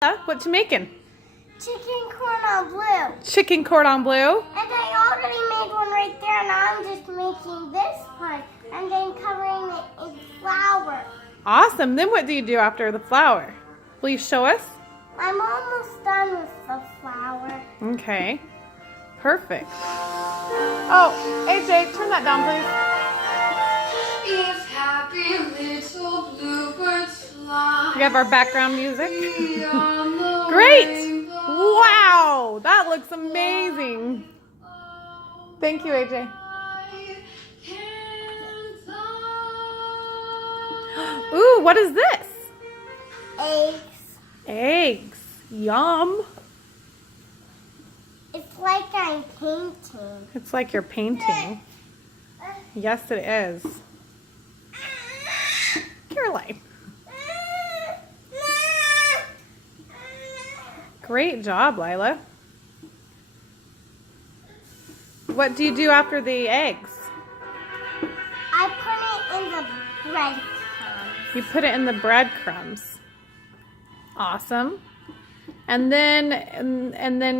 What you making? Chicken cordon bleu. Chicken cordon bleu? And I already made one right there, and I'm just making this one and then covering it in flour. Awesome. Then what do you do after the flour? Will you show us? I'm almost done with the flour. Okay. Perfect. Oh, AJ, turn that down, please. If happy little bluebirds fly. We have our background music. Beyond the Great. rainbow. Wow, that looks amazing. Thank you, AJ. I can fly. Ooh, what is this? Eggs. Eggs. Yum. It's like I'm painting. It's like you're painting. Yes, it is. Caroline. Great job, Lyla. What do you do after the eggs? I put it in the breadcrumbs. You put it in the breadcrumbs. Awesome. And then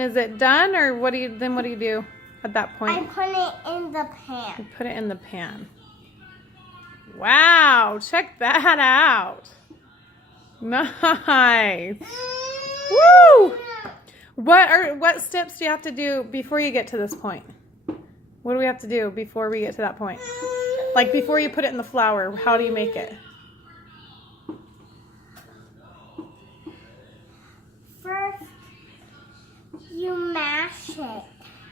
is it done, or what do you do at that I point? put it in the You pan. put it in the pan. Wow, check that out. Nice. Woo! What steps do you have to do before you get to this point? What do we have to do before we get to that point? Like before you put it in the flour, how do you make it? First, you mash it.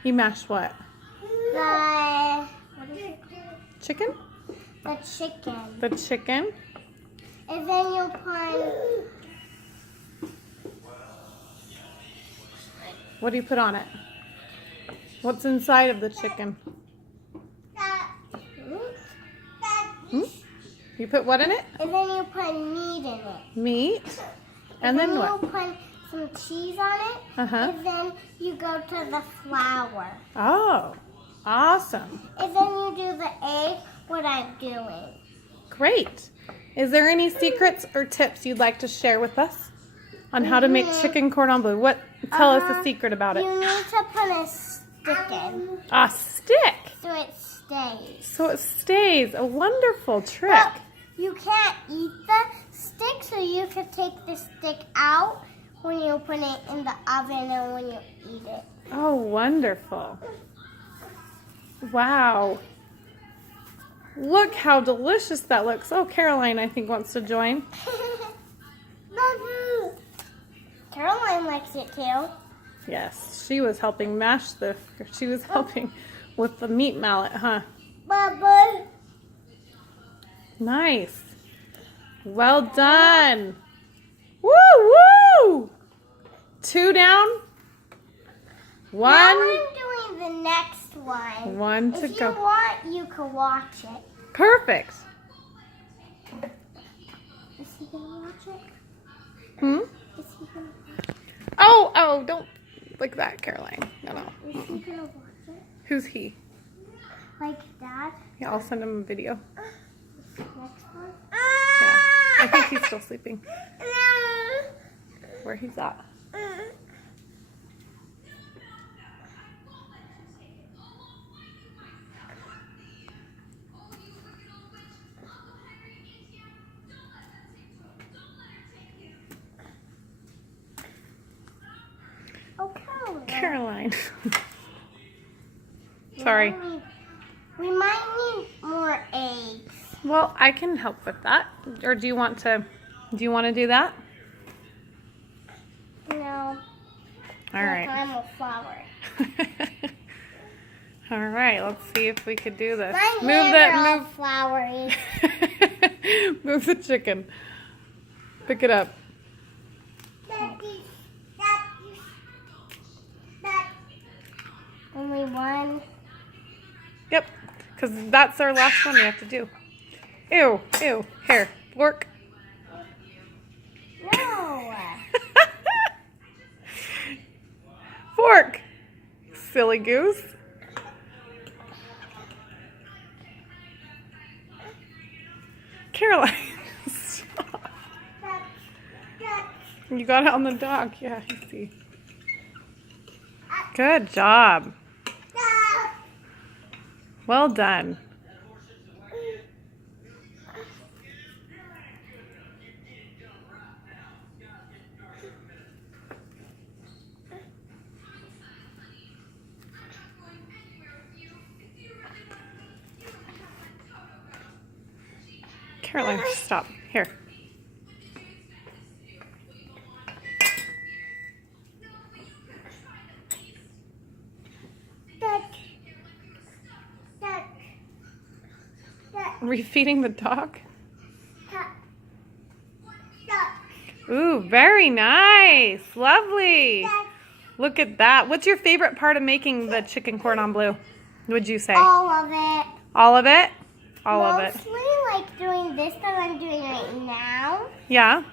You mash what? What is it called? Chicken? The chicken. The chicken? And then you put What do you put on it? What's inside of the chicken? Hmm? You put what in it? and then you put meat in it. Meat. And then you what? put some cheese on it. Uh-huh. And then you go to the flour. Oh, awesome. And then you do the egg, what I'm doing. Great. Is there any secrets or tips you'd like to share with us on how to make chicken cordon bleu? Tell us a secret about You it. need to put a stick in A stick. so it stays. So it stays. A wonderful trick. But you can't eat the stick, so you can take the stick out when you put it in the oven and when you eat it. Oh, wonderful. Wow. Look how delicious that looks. Oh, Caroline, I think, wants to join. Caroline likes it too. Yes, she was helping she was helping with the meat mallet, huh? Bubba. Nice. Well done. Woo, woo. 2 down. 1. Now I'm doing the next one. 1 to If go. you want, you can watch it. Perfect. Is he gonna watch it? Hmm? Is he gonna? Oh, don't like that, Caroline. No. Is he gonna watch it? Who's he? Like Dad? Yeah, I'll send him a video. This next one? Yeah. I think he's still sleeping. Where he's at. Oh, Caroline. Caroline. Sorry. We might need more eggs. Well, I can help with that. Or do you want to do that? No. All right. I'm a flower. All right, let's see if we could do this. My Move hands that, are all flowery. move the chicken. Pick it up. Only one. Yep, because that's our last one we have to do. Ew, here, fork. No. Fork, silly goose. Caroline, stop. You You got it on the dog. Yeah, I see. Good job. Well done. Caroline, stop. Here. Are we feeding the dog? Ooh, very nice. Lovely. Look at that. What's your favorite part of making the chicken cordon bleu? Would you say? All of it. All of it? All of it. Mostly like doing this that I'm doing right now. Yeah.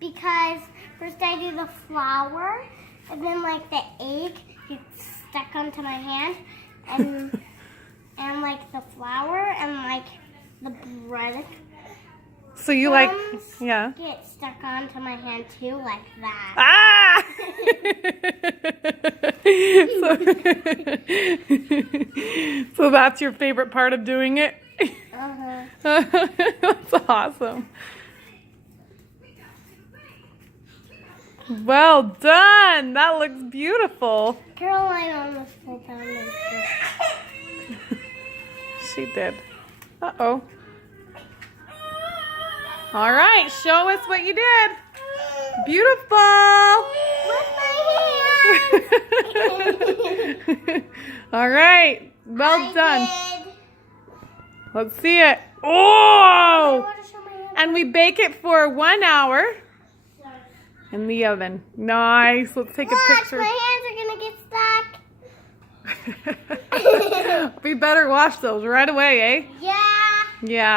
Because first I do the flour, and then like the egg gets stuck onto my hand, and and like the flour and like the bread. So you like, yeah. Get stuck onto my hand too, like that. Ah! So that's your favorite part of doing it? Uh-huh. That's awesome. Well done. That looks beautiful. Caroline almost fell down and She did. Uh-oh. All right, show us what you did. Beautiful. with my hand. All right, well done. I did. Let's see it. I Oh! want to show my hand. And we bake it for 1 hour in the oven. Nice. Let's take a Watch, picture. my hands are gonna get stuck. We better wash those right away, eh? Yeah. Yeah.